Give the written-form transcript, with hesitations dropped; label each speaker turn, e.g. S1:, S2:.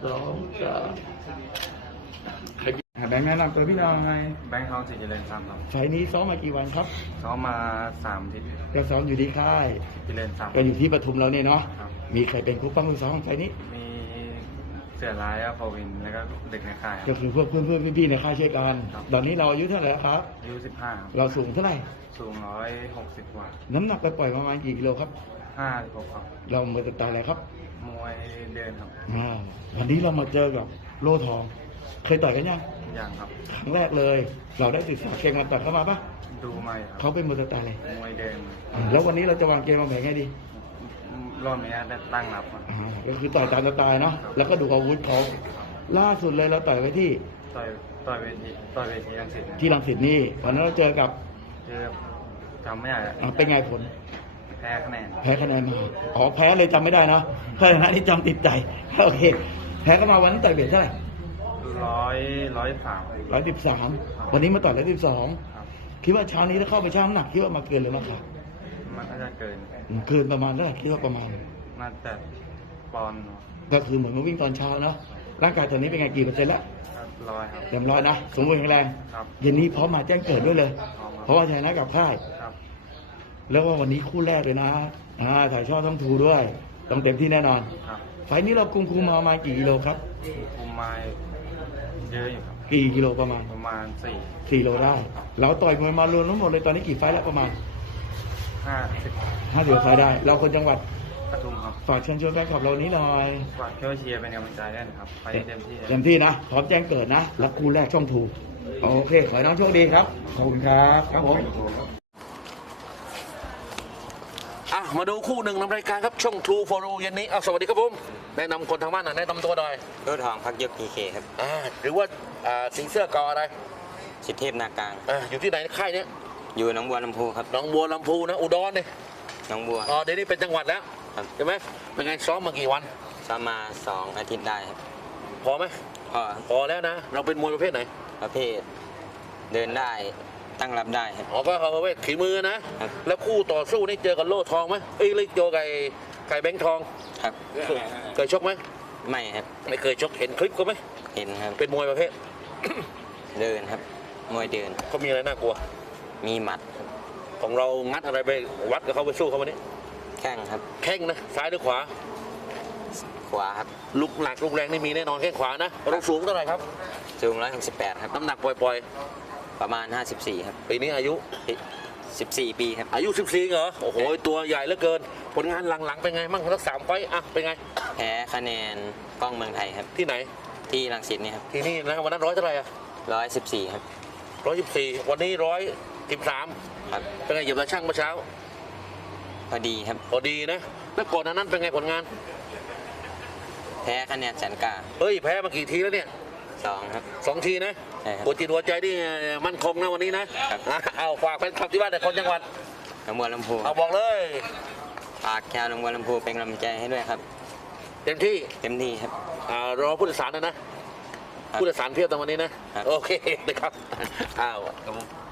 S1: สองสามแบงค์แนะนำตัวพี่น้องไง
S2: แบงค์ทองสิทธิ์เจริญทรัพย์ครับ
S1: ไฟล์นี้ซ้อมมากี่วันครับ
S2: ซ้อมมา3 อาทิตย์
S1: ก็ซ้อมอยู่ที่ค่าย
S2: เจริญทรัพย์
S1: ก็อยู่ที่ปทุมเราเนี่ยเนาะ
S2: ครับ
S1: มีใครเป็นคู่ปั้มมือซ้อมของไฟล์นี้
S2: มีเสือร้ายพอวินแล้วก็เด็กในค่ายค
S1: ก็
S2: รับ
S1: คือพวกเพื่อนพี่ๆในค่ายช่วยกัน
S2: ครับ
S1: ตอนนี้เราอายุเท่าไหร่แล้วครับ
S2: อายุ15ครับ
S1: เราสูงเท่าไหร่
S2: สูง160 กว่า
S1: น้ำหนักไปปล่อยประมาณกี่กิโลครับ
S2: 5 กว่าครับ
S1: เราเมื่อตายอะไรครับ
S2: มวยเดินครับ
S1: วันนี้เรามาเจอกับโลทอง เคยต่อยกันยัง
S2: อย่างครับ
S1: ครั้งแรกเลย เราได้ศึกษาเกมมันต่อยเข้ามาปะ
S2: ดูไม่ครับ
S1: เขาเป็นมือตายอะไร
S2: มวยเดิน
S1: แล้ววันนี้เราจะวางเกมวางแผนไงดี
S2: รอบนี้ได้ตั้งรับครับ
S1: ก็คือต่อยตามสไตล์เนาะ แล้วก็ดูอาวุธเขาล่าสุดเลยเราต่อยไว้ที่
S2: ต่อยเวทีรังสิต
S1: ที่รังสิตนี่วันนั้นเราเจอกับ
S2: คือจำไม่ได้อะ
S1: เป็นไงผล
S2: แพ้คะแนน
S1: แพ้คะแนนมาอ๋อแพ้เลยจำไม่ได้เนาะถ้าอย่างนั้นนี่จำติดใจ โอเค แพ้ก็มาวันนั้นต่อยเบียดเท่าไหร่
S2: 113
S1: 113 วันนี้มาต่อย112
S2: ครับ
S1: คิดว่าเช้านี้ถ้าเข้าไปชั่งน้ำหนักคิดว่ามาเกินหรือมาขาด
S2: มันน่าจะเกิน
S1: เกินประมาณเท่าไหร่คิดว่าประมาณ
S2: น่าจะปอนด์เนอะ
S1: ก็คือเหมือนมาวิ่งตอนเช้าเนาะ ร่างกายตอนนี้เป็นไงกี่เปอร์เซ็นต์แล้ว
S2: ครับ100ครับ
S1: เต็มร้อยนะ สมบูรณ์แข็งแรง
S2: ครับ
S1: เย็นนี้พร้อมมาแจ้งเกิดด้วยเลย
S2: พร้อมครับ
S1: เพราะว่าชนะกับค่าย
S2: ครับ
S1: แล้วว่าวันนี้คู่แรกเลยนะถ่ายช่อต้องทูด้วย ต้องเต็มที่แน่นอน
S2: ครับ
S1: ไฟล์นี้เราคุมมาประมาณกี่กิโลครับ
S2: คุมมาเยอะอยู่ครับ
S1: กี่กิโลประมาณ
S2: ประมาณ
S1: 4 โลได้ เราต่อยมวยมารวมทั้งหมดเลยตอนนี้กี่ไฟล์แล้วประมาณ
S2: 50
S1: 50 ไฟล์ได้ เราคนจังหวัด
S2: ปทุมครับ
S1: ฝากเชิญชวนแฟนคลับเรานี้หน่อย
S2: ฝากช่วยเชียร์เป็นกำลังใจด้วยนะครับ ไปเต็มที่
S1: เต็มที่นะ พร้อมแจ้งเกิดนะ แล้วคู่แรกช่องทูโอเค ขอให้น้องโชคดีครับ ขอบคุณครับ ครับผม
S3: มาดูคู่หนึ่งนำรายการครับช่อง True for You เย็นนี้สวัสดีครับผมแนะนำคนทางบ้านหน่อยแนะนำตัวหน่อย
S4: โลทองพักยกพีเคครับ
S3: หรือว่าสีเสื้อกออะไร
S4: สิทธิเทพนากลาง
S3: อยู่ที่ไหนค่ายเนี้ย
S4: อยู่หนองบัวลำพูครับ
S3: หนองบัวลำพูนะอุดรเนี่ย
S4: หนองบัว
S3: เดี๋ยวนี้เป็นจังหวัดแล้ว
S4: ครับ
S3: ใช่ไหมเป็นไงซ้อมมากี่วัน
S4: ซ้อมมา2 อาทิตย์ได้ครับ
S3: พอไหม
S4: ก็
S3: พอแล้วนะ เราเป็นมวยประเภทไหน
S4: ประเภทเดินได้ตั้งรับได้ครับ
S3: ก็เอาประเภทฝีมือนะ
S4: ครับ
S3: แล้วคู่ต่อสู้นี่เจอกับโล่ทองไหมเลยเจอไก่แบงค์ทอง
S4: ครับ
S3: เคยชกไหม
S4: ไม่ครับ
S3: ไม่เคยชกเห็นคลิปเขาไหม
S4: เห็นครับ
S3: เป็นมวยประเภท
S4: เดินครับมวยเดิน
S3: เขามีอะไรน่ากลัว
S4: มีหมัดครับ
S3: ของเรางัดอะไรไปวัดกับเขาไปสู้เขาวันนี้
S4: แข้งครับ
S3: แข้งนะซ้ายหรือขวา
S4: ขวาครับ
S3: ลูกหนักลูกแรงนี่มีแน่นอนแข้งขวานะเราสูงเท่าไหร่ครับ
S4: สูง168ครับ
S3: น้ำหนักปล่อย
S4: ประมาณ54ครับ
S3: ๆปีนี้อายุ
S4: 14 ปีครับ
S3: อายุ14เหรอโอ้โหตัวใหญ่เหลือเกิน ผลงานหลังๆเป็นไงมั่งสัก3 ไฟต์เป็นไง
S4: แพ้คะแนนกล้องเมืองไทยครับ
S3: ที่ไหน
S4: ที่รังสิตนี่ครับ
S3: ที่นี่นะวันนั้นร้อยเท่าไหร่อะ
S4: 114ครับ
S3: 114วันนี้113
S4: ครับ
S3: เป็นไงเหยียบตาช่างเมื่อเช้า
S4: พอดีครับ
S3: พอดีนะแล้วก่อนหน้านั้นเป็นไงผลงาน
S4: แพ้คะแนนแสนกล้า
S3: เฮ้ยแพ้มากี่ทีแล้วเนี่ย
S4: 2ครับ
S3: 2 ทีนะ
S4: ใช่ครับ
S3: หัวจิตหัวใจนี่มั่นคงนะวันนี้นะครับ เอาฝากแฟนคลับที่บ้านแต่คนจังหวัด
S4: หนองบัวลำพู
S3: เอาบอกเลย
S4: ฝากชาวหนองบัวลำพูเป็นกำลังใจให้ด้วยครับ
S3: เต็มที่
S4: เต็มที่ครับ
S3: รอผู้โดยสารนะผู้โดยสารเพียบตรงวันนี้นะ
S4: ครับ
S3: โอเคนะครับอ้าวครับผม